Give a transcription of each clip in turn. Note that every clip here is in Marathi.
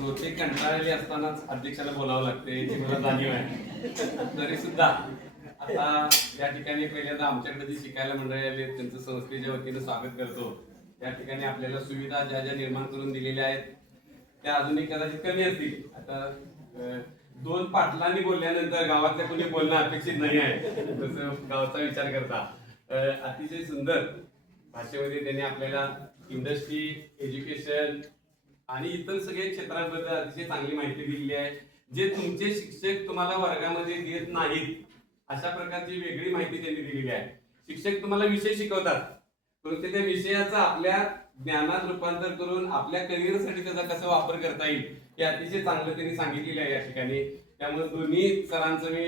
श्रोते कंटाळलेले असतानाच अध्यक्षाला बोलावं लागते याची मला जाणीव आहे. तरी सुद्धा आता या ठिकाणी पहिल्यांदा आमच्याकडे जे शिकायला मंडळी आले त्यांचं संस्थेच्या वतीनं स्वागत करतो. या ठिकाणी आपल्याला सुविधा ज्या ज्या निर्माण करून दिलेल्या आहेत त्या अजूनही कदाचित कमी असतील. आता दोन पाटलांनी बोलल्यानंतर गावातल्या कोणी बोलणं अपेक्षित नाही आहे तसं गावाचा विचार करता अतिशय सुंदर भाषेमध्ये त्यांनी आपल्याला इंडस्ट्री, एज्युकेशन आणि इतर सगळे क्षेत्रांबद्दल अतिशय चांगली माहिती दिलेली आहे. जे तुमचे शिक्षक तुम्हाला वर्गामध्ये देत नाहीत अशा प्रकारची वेगळी माहिती त्यांनी दिलेली आहे. शिक्षक तुम्हाला विषय शिकवतात परंतु त्या विषयाचा आपल्या ज्ञानात रूपांतर करून आपल्या करिअरसाठी त्याचा कसा वापर करता येईल हे अतिशय चांगलं त्यांनी सांगितलेलं आहे या ठिकाणी. त्यामुळे दोन्ही सरांचं मी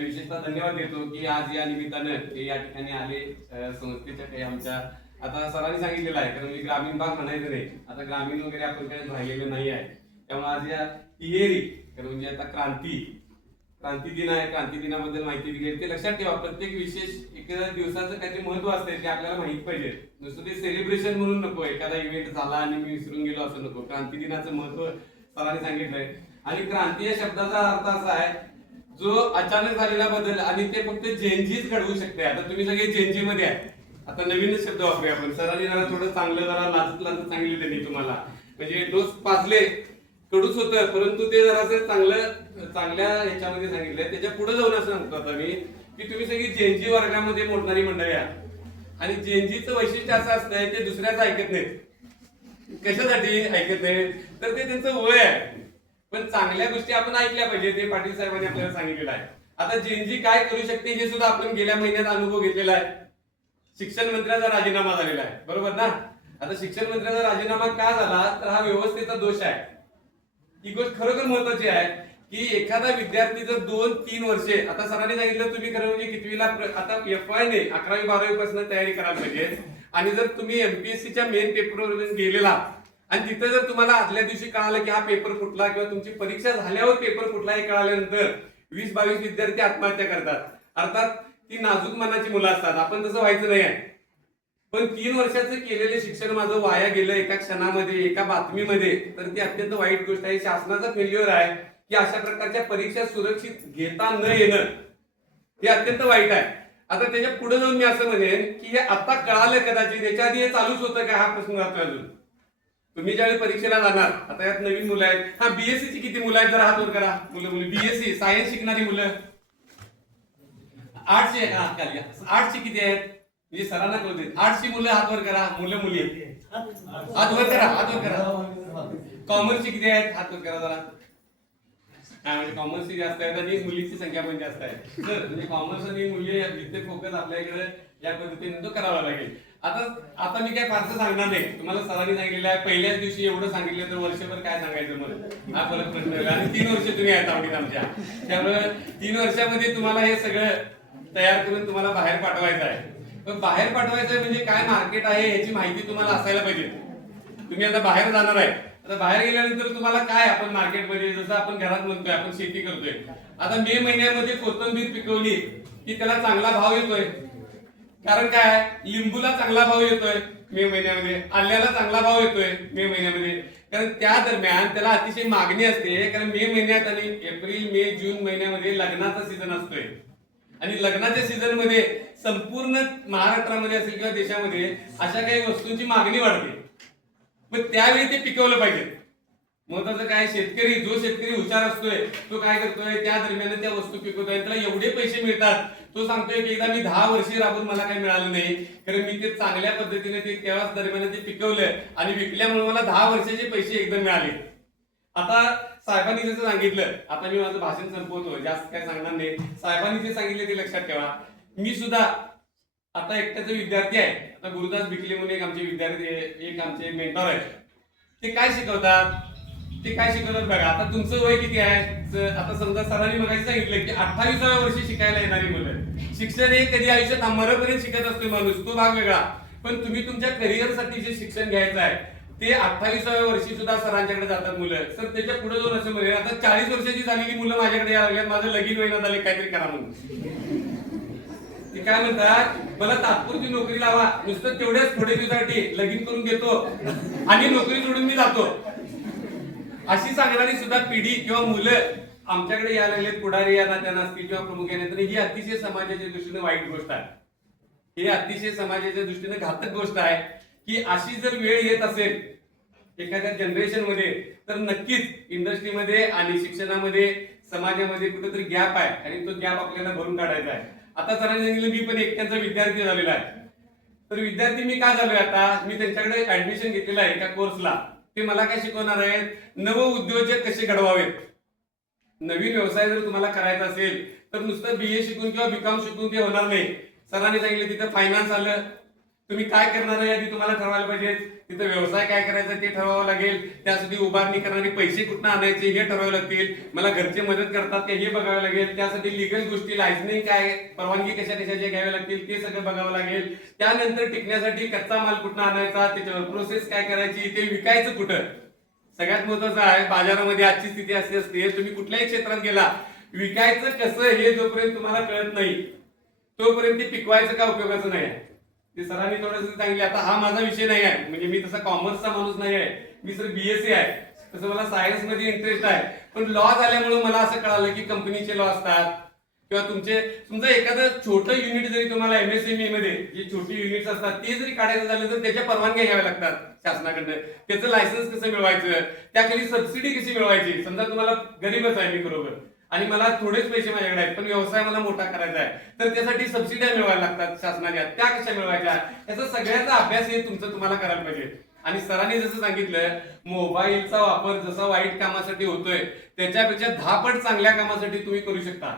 विशेषतः धन्यवाद देतो की आज या निमित्तानं ते या ठिकाणी आले. संस्थेच्या काही आमच्या आता सरांनी सांगितलेलं आहे कारण ग्रामीण भाग म्हणायचं नाही, आता ग्रामीण वगैरे आपण काही राहिलेलं नाही आहे. त्यामुळे आज या तिहेरी म्हणजे आता क्रांती दिन आहे, क्रांती दिनाबद्दल माहिती दिली. ते लक्षात ठेवा, प्रत्येक विशेष एखाद्या दिवसाचं काहीतरी महत्व असते ते आपल्याला माहित पाहिजे. नुसतं ते सेलिब्रेशन म्हणून नको, एखादा इव्हेंट झाला आणि मी विसरून गेलो असं नको. क्रांती दिनाचं महत्व सरांनी सांगितलंय. आणि क्रांती या शब्दाचा अर्थ असा आहे जो अचानक झालेला बदल आणि ते फक्त जेनजीच घडवू शकते. आता तुम्ही सगळे जेनजी मध्ये आहे. आता नवीनच शब्द वापरूया आपण. सरांनी जरा थोडं चांगलं जरा लाजत सांगितलं त्यांनी तुम्हाला, म्हणजे डोस पाजले कडूच होतं परंतु ते जरासं चांगल्या ह्याच्यामध्ये सांगितलंय. त्याच्या पुढे जाऊन असं सांगतो आता मी की तुम्ही सगळी जेनजी वर्गामध्ये मोडणारी मंडळी आहे आणि जेनजीचं वैशिष्ट्य असं असतंय ते दुसऱ्याच ऐकत नाहीत. कशासाठी ऐकत नाहीत तर ते त्यांचं वय आहे. पण चांगल्या गोष्टी आपण ऐकल्या पाहिजे, ते पाटील साहेबांनी आपल्याला सांगितलेलं आहे. आता जेनजी काय करू शकते हे सुद्धा आपण गेल्या महिन्यात अनुभव घेतलेला आहे. शिक्षण मंत्र्याचा राजीनामा झालेला आहे, बरोबर ना. आता शिक्षण मंत्र्याचा राजीनामा का झाला तर हा व्यवस्थेचा दोष आहे. ही गोष्ट खरोखर महत्वाची आहे की एखादा विद्यार्थी जर 2-3 वर्षे, आता सरांनी सांगितलं तुम्ही खरं म्हणजे कितवीला आता FY ने 11वी-12वी पासून तयारी करायला पाहिजे. आणि जर तुम्ही MPSCच्या मेन पेपरवर गेलेला आणि तिथे जर तुम्हाला आदल्या दिवशी कळालं की हा पेपर फुटला किंवा तुमची परीक्षा झाल्यावर पेपर फुटला हे कळाल्यानंतर 20-22 विद्यार्थी आत्महत्या करतात. अर्थात ती नाजूक मनाची मुलं असतात, आपण तसं व्हायचं नाही आहे. पण 3 वर्षाचं केलेले शिक्षण माझं वाया गेलं एका क्षणामध्ये, एका बातमीमध्ये, तर ती अत्यंत वाईट गोष्ट आहे. शासनाचा फेल्युअर आहे की अशा प्रकारच्या परीक्षा सुरक्षित घेता न येणं हे अत्यंत वाईट आहे. आता त्याच्या पुढे जाऊन मी असं म्हणेन की हे आता कळालं कदाचित, याच्या आधी हे चालूच होतं का हा प्रश्न राहतोय अजून. तुम्ही ज्यावेळी परीक्षेला जाणार, आता यात नवीन मुलं आहेत. हा BSc ची किती मुलं आहेत जरा हात वर करा. मुलं BSc सायन्स शिकणारी मुलं, आर्टची आर्टची किती आहेत म्हणजे सरांना कळू देत. आर्टची मुलं हात वर करा, मुलं मुली हात वर करा, हात वर करा. कॉमर्सची किती आहेत हात वर करा जरा. म्हणजे कॉमर्सची जास्त आहेत आणि मुलींची संख्या पण जास्त आहे. तर म्हणजे कॉमर्स आणि मुली जिथे फोकस आपल्या इकडे या पद्धतीने तो करावा लागेल. आता मी काय फारसं सांगणार नाही, तुम्हाला सरांनी सांगितलेलं आहे. पहिल्याच दिवशी एवढं सांगितलं तर वर्षभर काय सांगायचं मला, हा फरक पडतो. आणि 3 वर्ष तुम्ही आहेत आवडीत आमच्या, त्यामुळे 3 वर्षामध्ये तुम्हाला हे सगळं तयार करून तुम्हाला बाहेर पाठवायचं आहे. पण बाहेर पाठवायचं म्हणजे काय मार्केट आहे याची माहिती तुम्हाला असायला पाहिजे. तुम्ही आता बाहेर जाणार आहे, आता बाहेर गेल्यानंतर तुम्हाला काय, आपण मार्केटमध्ये जसं आपण घरात म्हणतोय आपण शेती करतोय. आता मे महिन्यामध्ये कोथिंबीर पिकवली की त्याला चांगला भाव येतोय. कारण काय, लिंबूला चांगला भाव येतोय मे महिन्यामध्ये, आल्याला चांगला भाव येतोय मे महिन्यामध्ये. कारण त्या दरम्यान त्याला अतिशय मागणी असते. कारण मे महिन्यात आणि एप्रिल, मे, जून महिन्यामध्ये लग्नाचा सीझन असतोय आणि लग्नाच्या सीझन मध्ये संपूर्ण महाराष्ट्रामध्ये असेल किंवा देशामध्ये अशा काही वस्तूंची मागणी वाढते. मग त्यावेळी ते पिकवलं पाहिजे. महत्वाचं काय, शेतकरी, जो शेतकरी हुशार असतोय तो काय करतोय, त्या दरम्यान त्या वस्तू पिकवतोय, त्याला एवढे पैसे मिळतात. तो सांगतोय की एकदा मी 10 वर्षे राबून मला काही मिळालं नाही, कारण मी ते चांगल्या पद्धतीने ते त्याच दरम्यान ते पिकवलं आणि विकल्यामुळे मला 10 वर्षाचे पैसे एकदम मिळाले. आता साहेबांनी जसं सांगितलं, आता मी माझं भाषण संपवतो, जास्त काय सांगणार नाही. साहेबांनी जे सांगितले ते लक्षात ठेवा. मी सुद्धा आता एकट्याचा विद्यार्थी आहे. आता गुरुदास भिकले म्हणून एक आमचे विद्यार्थी, एक आमचे मेंटॉर आहेत. ते काय शिकवतात बघा. आता तुमचं वय किती आहे, आता समजा सरांनी मगाशी सांगितलं की 28व्या वर्षी शिकायला येणारी मुलं. शिक्षण हे कधी आयुष्यात मरेपर्यंत शिकत असतो माणूस, तो भाग वेगळा. पण तुम्ही तुमच्या करिअरसाठी जे शिक्षण घ्यायचं आहे ते 28व्या वर्षी सुद्धा सरांच्याकडे जातात मुलं. सर त्याच्या पुढे जाऊन असं म्हणेल, आता 40 वर्षाची झालेली मुलं माझ्याकडे यायला लागल्यात, माझं लगीन महिना झाले, काहीतरी करा म्हणून. ते काय म्हणतात, मला तात्पुरती नोकरी लावा, नुसतं तेवढ्याच थोड्या दिवसासाठी लगीन करून घेतो आणि नोकरी सोडून मी जातो. अशी सांगणारी सुद्धा पिढी किंवा मुलं आमच्याकडे यायला लागलेत, पुढारी या नात्यानं असतील किंवा प्रमुख या नात्यानं, ही अतिशय समाजाच्या दृष्टीने वाईट गोष्ट आहे. ही अतिशय समाजाच्या दृष्टीने घातक गोष्ट आहे की अशी जर वेळ येत असेल एखाद्या जनरेशन मध्ये, तर नक्कीच इंडस्ट्रीमध्ये आणि शिक्षणामध्ये समाजामध्ये कुठेतरी गॅप आहे आणि तो गॅप आपल्याला भरून काढायचा आहे. आता सरांनी सांगितलं मी पण एक त्यांचा विद्यार्थी झालेला आहे. तर विद्यार्थी मी का झालोय, आता मी त्यांच्याकडे ऍडमिशन घेतलेलं आहे एका कोर्सला. ते मला काय शिकवणार आहेत, नव उद्योजक कसे घडवावेत. नवीन व्यवसाय जर तुम्हाला करायचा असेल तर नुसतं बीए शिकून किंवा बीकॉम शिकून ते होणार नाही. सरांनी सांगितलं तिथं फायनान्स आलं, तुम्ही काय करणार आहे आधी तुम्हाला ठरवायला पाहिजे. तिथं व्यवसाय काय करायचा ते ठरवावं लागेल. त्यासाठी उभारणी करणारे पैसे कुठून आणायचे हे ठरवावे लागतील. मला घरचे मदत करतात का हे बघावं लागेल. त्यासाठी लिगल गोष्टी, लायसनिंग काय, परवानगी कशा कशाचे घ्यावे लागतील ते सगळं बघावं लागेल. त्यानंतर टिकण्यासाठी कच्चा माल कुठून आणायचा, त्याच्यावर प्रोसेस काय करायची, ते विकायचं कुठं. सगळ्यात महत्वाचं आहे, बाजारामध्ये आजची स्थिती अशी असते, तुम्ही कुठल्याही क्षेत्रात गेला, विकायचं कसं हे जोपर्यंत तुम्हाला कळत नाही तोपर्यंत ते पिकवायचं का उपयोगाचं नाही आहे. ते सरांनी थोडंसं सांगितले. आता हा माझा विषय नाही आहे, म्हणजे मी तसा कॉमर्सचा माणूस नाही आहे, मी सर बीएससी आहे. तसं मला सायन्स मध्ये इंटरेस्ट आहे. पण लॉ झाल्यामुळे मला असं कळालं की कंपनीचे लॉ असतात किंवा तुमचं एखादं छोटं युनिट जरी तुम्हाला एमएसएमई मध्ये जे छोटी युनिट्स असतात ते जरी काढायचं झालं तर त्याच्या परवानग्या घ्याव्या लागतात शासनाकडनं. त्याचं लायसन्स कसं मिळवायचं, त्याखाली सबसिडी कशी मिळवायची. समजा तुम्हाला गरीबच आहे मी बरोबर आणि मला थोडेच पैसे माझ्याकडे आहेत पण व्यवसाय मला मोठा करायचा आहे, तर त्यासाठी सबसिड्या मिळवायला लागतात शासनाच्या, त्या कशा मिळवायच्या, याचा सगळ्याचा अभ्यास हे तुम्हाला करायला पाहिजे. आणि सरांनी जसं सांगितलं, मोबाईलचा वापर जसा वाईट कामासाठी होतोय त्याच्यापेक्षा 10 पट चांगल्या कामासाठी तुम्ही करू शकता.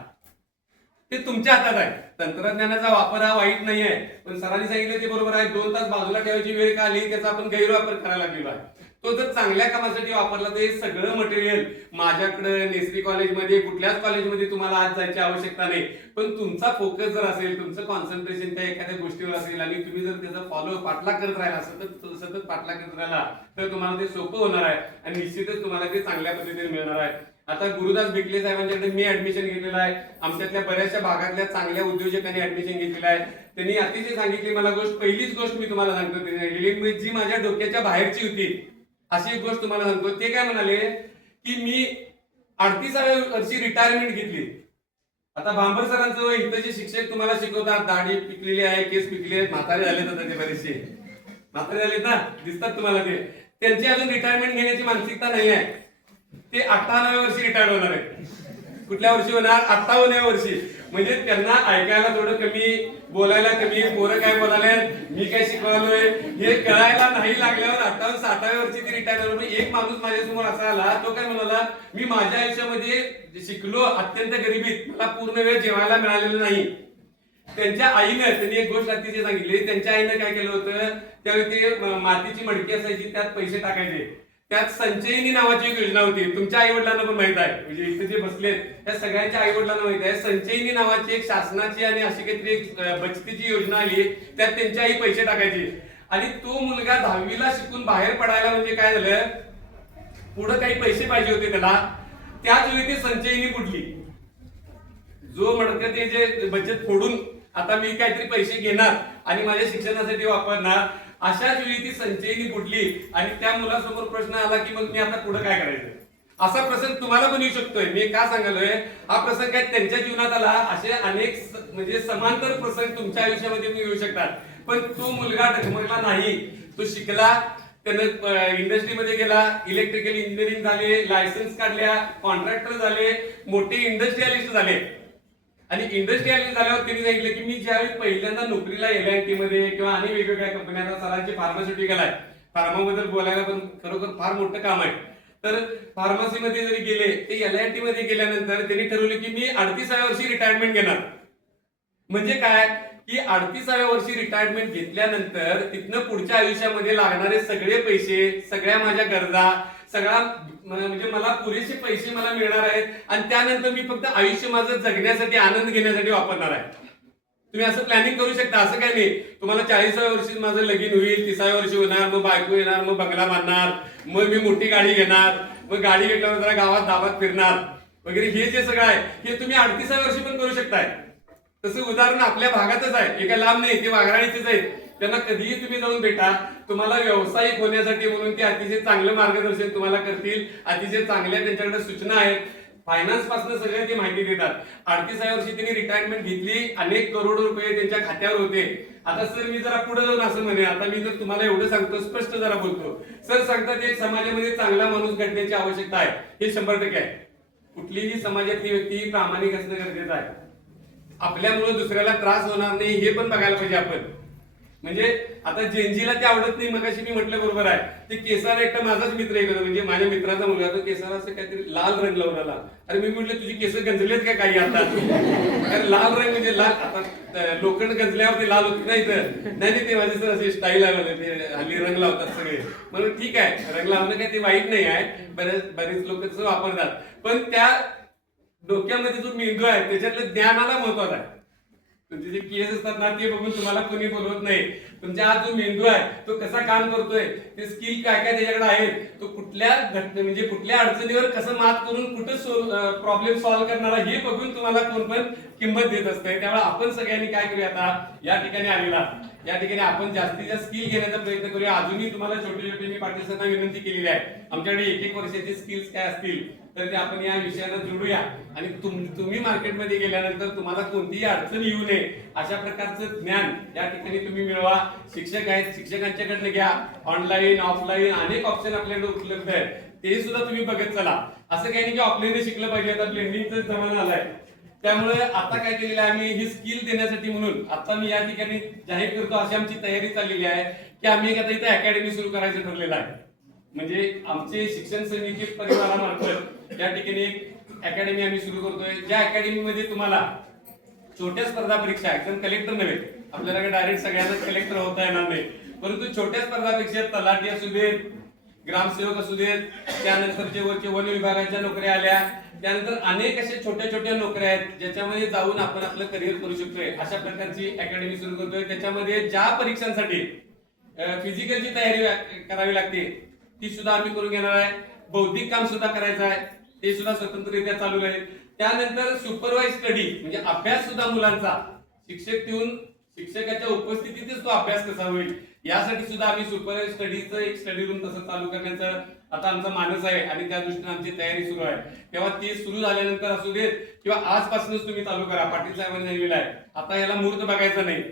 ते तुमच्या हातात आहे. तंत्रज्ञानाचा वापर हा वाईट नाही आहे, पण सरांनी सांगितलं ते बरोबर आहे. 2 तास बाजूला ठेवायची वेळ का आली, त्याचा आपण गैरवापर करायला लागलेलो आहे. तो जर चांगल्या कामासाठी वापरला तर हे सगळं मटेरियल माझ्याकडे नेसरी कॉलेजमध्ये, कुठल्याच कॉलेजमध्ये तुम्हाला आज जायची आवश्यकता नाही. पण तुमचा फोकस जर असेल, तुमचं कॉन्सन्ट्रेशन त्या एखाद्या गोष्टीवर असेल आणि तुम्ही जर त्याचा फॉलो पाठलाग करत राहिला, सतत पाठलाग करत राहिला, तर तुम्हाला ते सोपं होणार आहे आणि निश्चितच तुम्हाला ते चांगल्या पद्धतीने मिळणार आहे. आता गुरुदास बिकले साहेबांच्याकडे मी ऍडमिशन घेतलेलं आहे. आमच्यातल्या बऱ्याचशा भागातल्या चांगल्या उद्योजकांनी ऍडमिशन घेतलेलं आहे. त्यांनी अतिशय सांगितली मला गोष्ट, पहिलीच गोष्ट मी तुम्हाला सांगतो, त्यांनी जी माझ्या डोक्याच्या बाहेरची होती अशी एक गोष्ट तुम्हाला सांगतो. ते काय म्हणाले की मी 38व्या वर्षी रिटायरमेंट घेतली. आता भांबर सरांचं इथं जे शिक्षक तुम्हाला शिकवतात, दाढी पिकलेली आहे, केस पिकले आहेत, म्हातारे झाले तर ते बरेचसे म्हातारे झालेत ना, दिसतात तुम्हाला ते. त्यांची अजून रिटायरमेंट घेण्याची मानसिकता नाही आहे. ते 58व्या वर्षी रिटायर होणार आहे. कुठल्या वर्षी होणार, 58व्या वर्षी. म्हणजे त्यांना ऐकायला थोडं कमी, बोलायला कमी, पोरं काय बोलायला, मी काय शिकवलोय हे कळायला नाही लागल्यावर 58-60व्या वर्षी ते रिटायर झालं. एक माणूस माझ्यासमोर असा आला, तो काय म्हणाला, मी माझ्या आयुष्यामध्ये शिकलो अत्यंत गरिबीत, मला पूर्ण वेळ जेवायला मिळालेलं नाही. त्यांच्या आईनं, त्यांनी एक गोष्ट अतिशय सांगितली, त्यांच्या आईनं काय केलं होतं, त्यावेळी ते मातीची मडकी असायची, त्यात पैसे टाकायचे. त्यात संचयिनी नावाची एक योजना होती. तुमच्या आई वडिलांना पण माहित आहे, म्हणजे इथे जे बसले त्या सगळ्यांच्या आई वडिलांना माहित आहे. संचयिनी नावाची एक शासनाची आणि अशी काहीतरी एक बचतीची योजना आली, त्यात त्यांची आई पैसे टाकायची. आणि तो मुलगा 10वीला शिकून बाहेर पडायला म्हणजे काय झालं, पुढे काही पैसे पाहिजे होते त्याला, त्याच वेळी ती संचयिनी बुडली. जो म्हणतो ते जे बचत फोडून आता मी काहीतरी पैसे घेणार आणि माझ्या शिक्षणासाठी वापरणार, अशाच वेळी ती संचयिनी बुडली आणि त्या मुलासमोर प्रश्न आला की मग मी आता पुढे काय करायचं. असा प्रसंग तुम्हाला पण येऊ शकतोय. मी का सांगालोय, हा प्रसंग काय त्यांच्या जीवनात आला, असे अनेक म्हणजे समांतर प्रसंग तुमच्या आयुष्यामध्ये पण येऊ शकतात. पण तो मुलगा डगमगला नाही, तो शिकला, त्यानं इंडस्ट्रीमध्ये गेला, इलेक्ट्रिकल इंजिनिअरिंग झाले, लायसन्स काढल्या, कॉन्ट्रॅक्टर झाले, मोठे इंडस्ट्रियलिस्ट झाले. आणि इंडस्ट्रियलिस्ट झाल्यावर त्यांनी सांगितलं की मी ज्यावेळी पहिल्यांदा नोकरीला LIT मध्ये किंवा आणि वेगवेगळ्या कंपन्यांना, सरांचे फार्मास्युटिकल आहे, फार्माबद्दल बोलायला पण खरोखर फार मोठं काम आहे. तर फार्मसीमध्ये जरी गेले, ते LIT मध्ये गेल्यानंतर त्यांनी ठरवलं की मी 38व्या वर्षी रिटायरमेंट घेणार. म्हणजे काय की 38व्या वर्षी रिटायरमेंट घेतल्यानंतर तिथनं पुढच्या आयुष्यामध्ये लागणारे सगळे पैसे, सगळ्या माझ्या गरजा, सगळा म्हणजे मला पुरेसे पैसे मला मिळणार आहेत आणि त्यानंतर मी फक्त आयुष्य माझं जगण्यासाठी, आनंद घेण्यासाठी वापरणार आहे. तुम्ही असं प्लॅनिंग करू शकता. असं काही नाही तुम्हाला 40व्या वर्षी माझं लगीन होईल, 30व्या वर्षी होणार, मग बायको येणार, मग बंगला बांधणार, मग मी मोठी गाडी घेणार, मग गाडी घेतल्यावर जरा गावात दाबात फिरणार वगैरे, हे जे सगळं आहे हे तुम्ही 38व्या वर्षी पण करू शकताय. तसं उदाहरण आपल्या भागातच आहे, एका लांब नाही, ते वाघराळीचेच आहे. त्यांना कधीही तुम्ही जाऊन भेटा. तुम्हाला व्यावसायिक होण्यासाठी म्हणून ते अतिशय चांगलं मार्गदर्शन तुम्हाला करतील. अतिशय चांगल्या त्यांच्याकडे सूचना आहेत. फायनान्स पासून सगळं ते माहिती देतात. 38व्या वर्षी त्यांनी रिटायरमेंट घेतली. अनेक करोडो रुपये त्यांच्या खात्यावर होते. आता सर मी जरा पुढे जाऊन असं म्हणे, आता मी जर तुम्हाला एवढं सांगतो, स्पष्ट जरा बोलतो. सर सांगतात एक समाजामध्ये चांगला माणूस घडण्याची आवश्यकता आहे. हे 100% आहे. कुठलीही समाजातली व्यक्ती प्रामाणिक असणं गरजेचं आहे. आपल्यामुळे दुसऱ्याला त्रास होणार नाही हे पण बघायला पाहिजे आपण. म्हणजे आता जेनजीला ते आवडत नाही, मगाशी मी म्हटलं बरोबर आहे. ते केसार एकटा माझाच मित्र आहे, म्हणजे माझ्या मित्राचा मुलगा, तो केसार असं काहीतरी लाल रंग लावून आला. अरे मी म्हटलं तुझी केस गंजलेत का काही आता? कारण लाल रंग म्हणजे लाल, आता लोखंड गंजल्यावरती लाल होत नाही तर नाही, ते माझे सर असे स्टाईल आहे, ते हल्ली रंग लावतात सगळे. म्हणून ठीक आहे, रंग लावणं काही ते वाईट नाही आहे, बरेच लोक तसं वापरतात. पण त्या डोक्यामध्ये जो मेंदू आहे त्याच्यातलं ज्ञानाला महत्वाचं आहे. तुमचे जे केस असतात ना ते बघून तुम्हाला कोणी बोलवत नाही. तुमच्या आज जो मेंदू आहे तो कसा काम करतोय, ते स्किल काय काय त्याच्याकडे आहे, तो कुठल्या म्हणजे कुठल्या अडचणीवर कसं मात करून कुठं प्रॉब्लेम सॉल्व्ह करणारा हे बघून तुम्हाला कोण पण किंमत देत असते. त्यामुळे आपण सगळ्यांनी काय करूया, आता या ठिकाणी आलेला या ठिकाणी आपण जास्तीत जास्त स्किल घेण्याचा प्रयत्न करूया. अजूनही तुम्हाला छोटे छोटे मी पाटील सरांना विनंती केलेली आहे, आमच्याकडे 1-1 वर्षाचे स्किल्स काय असतील तर ते आपण या विषयाला जोडूया. आणि तुम्ही मार्केटमध्ये गेल्यानंतर तुम्हाला कोणतीही अडचण येऊ नये अशा प्रकारचं ज्ञान या ठिकाणी तुम्ही मिळवा. शिक्षक आहेत, शिक्षकांच्याकडनं घ्या. ऑनलाईन ऑफलाईन अनेक ऑप्शन आपल्याकडे उपलब्ध आहेत, ते सुद्धा तुम्ही बघत चला. असं काही नाही की ऑफलाईन शिकलं पाहिजे, आता ब्लेंडिंगचा जमाना आलाय. त्यामुळे आता काय केलेलं आहे, आम्ही ही स्किल देण्यासाठी म्हणून आता मी या ठिकाणी जाहीर करतो, अशी आमची तयारी चाललेली आहे की आम्ही आता इथे अकॅडमी सुरू करायचं ठरलेलं आहे. म्हणजे आमचे शिक्षण समिती परिवारामार्फत या ठिकाणी एक अकॅडमी आम्ही सुरू करतोय. ज्या अकॅडमीमध्ये तुम्हाला छोट्या स्पर्धा परीक्षा, एकदम कलेक्टर नव्हे, आपल्याला डायरेक्ट सगळ्यांना कलेक्टर होता येणार नाही, परंतु छोट्या स्पर्धा परीक्षा, तलाठी असू देत, ग्रामसेवक असू देत, त्यानंतरचे वरचे वन विभागाच्या नोकऱ्या आल्या, त्यानंतर अनेक अशा छोट्या छोट्या नोकऱ्या आहेत ज्याच्यामध्ये जाऊन आपण आपलं करिअर करू शकतोय. अशा प्रकारची अकॅडमी सुरू करतोय. त्याच्यामध्ये ज्या परीक्षांसाठी फिजिकलची तयारी करावी लागते ती सुद्धा आम्ही करून घेणार आहे. बौद्धिक काम सुद्धा करायचं आहे, ते सुद्धा स्वतंत्ररित्या चालू राहील. त्यानंतर सुपरवाइज स्टडी म्हणजे अभ्यास सुद्धा मुलांचा शिक्षक येऊन शिक्षकाच्या उपस्थितीतच तो अभ्यास कसा होईल यासाठी सुद्धा आम्ही सुपरवाइज स्टडीचं एक स्टडी रूम तसं चालू करण्याचं आता आमचा मानस आहे आणि त्या दृष्टीने आमची तयारी सुरू आहे. तेव्हा ते सुरू झाल्यानंतर असू देत किंवा आजपासूनच तुम्ही चालू करा. पाटील साहेबांनी सांगितलेलं आहे, आता याला मुहूर्त बघायचा नाही.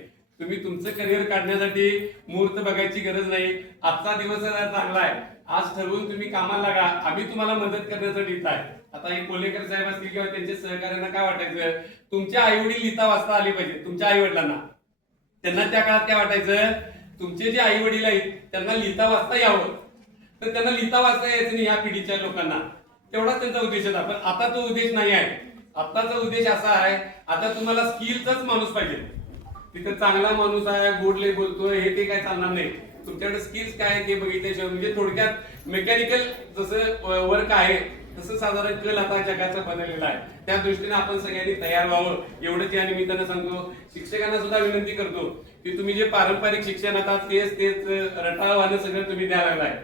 तुम्ही तुमचं करिअर काढण्यासाठी मुहूर्त बघायची गरज नाही. आजचा दिवस चांगला आहे, आज ठरवून तुम्ही कामाला लागा. आम्ही तुम्हाला मदत करण्यासाठी इथं आहे. आता हे कोल्हेकर साहेब असतील किंवा त्यांच्या सहकार्यांना काय वाटायचं, तुमच्या आई वडील लिहिता वाचता आले पाहिजे. तुमच्या आई वडिलांना त्यांना त्या काळात काय वाटायचं, तुमचे जे आई वडील आहेत त्यांना लिहिता वाचता यावं, तर त्यांना लिहिता वाचता यायचं नाही या पिढीच्या लोकांना. तेवढाच त्यांचा उद्देश होता. पण आता तो उद्देश नाही आहे. आताचा उद्देश असा आहे, आता तुम्हाला स्किलचाच माणूस पाहिजे. तिथं चांगला माणूस आहे, गोडले बोलतोय, हे ते काय चालणार नाही. तुमच्याकडे स्किल्स काय आहे ते बघितल्याशिवाय, म्हणजे थोडक्यात मेकॅनिकल जसं वर्क आहे तसं साधारण कल आता जगाचा बनलेला आहे. त्या दृष्टीने आपण सगळ्यांनी तयार व्हावं एवढंच या निमित्तानं सांगतो. शिक्षकांना सुद्धा विनंती करतो की तुम्ही जे पारंपरिक शिक्षण आता तेच रटाळवानं सगळं तुम्ही द्यायला लागलाय,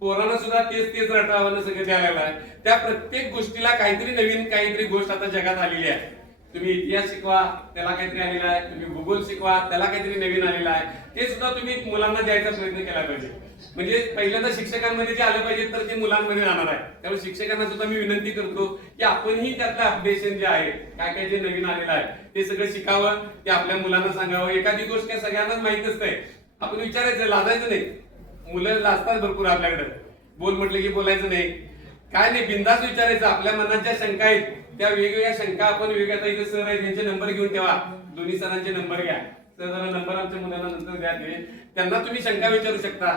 पोरांना सुद्धा तेच रटाळवानं सगळं द्यायला लागलाय. त्या प्रत्येक गोष्टीला काहीतरी नवीन काहीतरी गोष्ट आता जगात आलेली आहे. तुम्ही इतिहास शिकवा त्याला काहीतरी आलेला आहे, तुम्ही भूगोल शिकवा त्याला काहीतरी नवीन आलेला आहे, ते सुद्धा तुम्ही मुलांना द्यायचा प्रयत्न केला पाहिजे. म्हणजे पहिल्यांदा शिक्षकांमध्ये जे आलं पाहिजे तर ते मुलांमध्ये जाणार आहे. त्यामुळे शिक्षकांना सुद्धा मी विनंती करतो की आपणही त्यातलं अपडेशन जे आहे, काय काय जे नवीन आलेलं आहे ते सगळं शिकावं, ते आपल्या मुलांना सांगावं. एखादी गोष्ट काय सगळ्यांनाच माहित असते, आपण विचारायचं, लाजायचं नाही. मुलं लाजतात भरपूर आपल्याकडे, बोल म्हटलं की बोलायचं नाही, काय नाही, बिंदास विचारायचं. आपल्या मनात ज्या शंका आहेत त्या वेगवेगळ्या शंका आपण वेगवेगळ्या इथे सर आहेत त्यांचे नंबर घेऊन ठेवा, दोन्ही सरांचे नंबर घ्या. तर जरा नंबर आमच्या मुलांना नंतर द्या, त्यांना तुम्ही शंका विचारू शकता.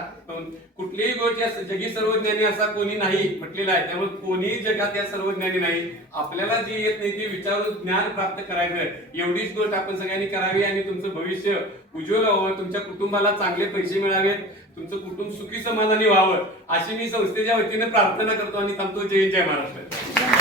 कुठलीही गोष्ट या जगी सर्वज्ञानी असा कोणी नाही म्हटलेला आहे. त्यामुळे कोणीही जगात या सर्वज्ञानी नाही. आपल्याला जे येत नाही ते विचारून ज्ञान प्राप्त करायचं, एवढीच गोष्ट आपण सगळ्यांनी करावी आणि तुमचं भविष्य उज्ज्वल व्हावं, तुमच्या कुटुंबाला चांगले पैसे मिळावेत, तुमचं कुटुंब सुखी समाधानी व्हावं अशी मी संस्थेच्या वतीने प्रार्थना करतो आणि थांबतो. जय जय महाराष्ट्र.